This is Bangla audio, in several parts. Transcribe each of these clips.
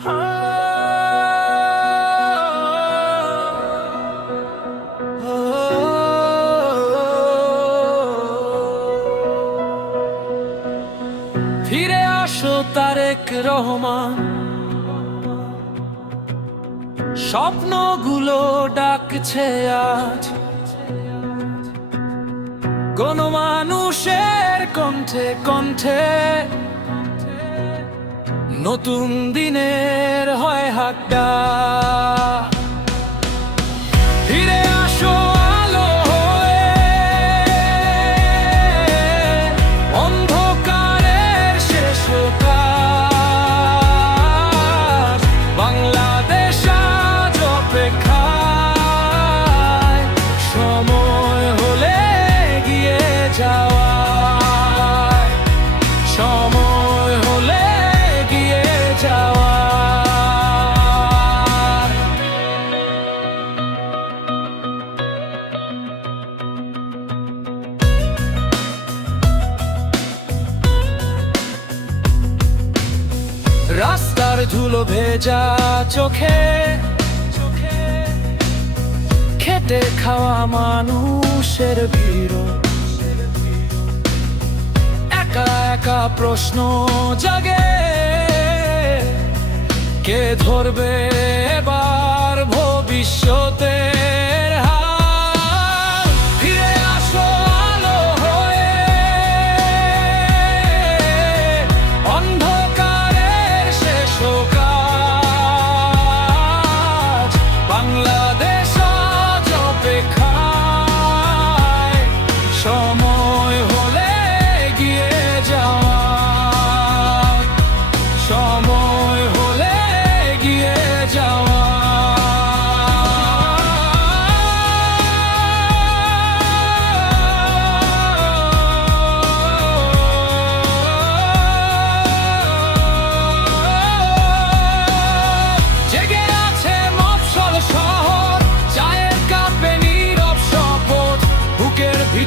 ফিরে আসো তারেক রহমান। স্বপ্নগুলো ডাকছে আজ। কোন মানুষের কণ্ঠে কণ্ঠে নতুন দিনের হয় হাড্ডা রাস্তার ধুলো ভেজা চোখে খেটে খাওয়া মানুষের ভিড়। একা একা প্রশ্ন জাগে, কে ধরবে এবার ভবিষ্যতের হাল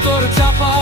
তোর চাপা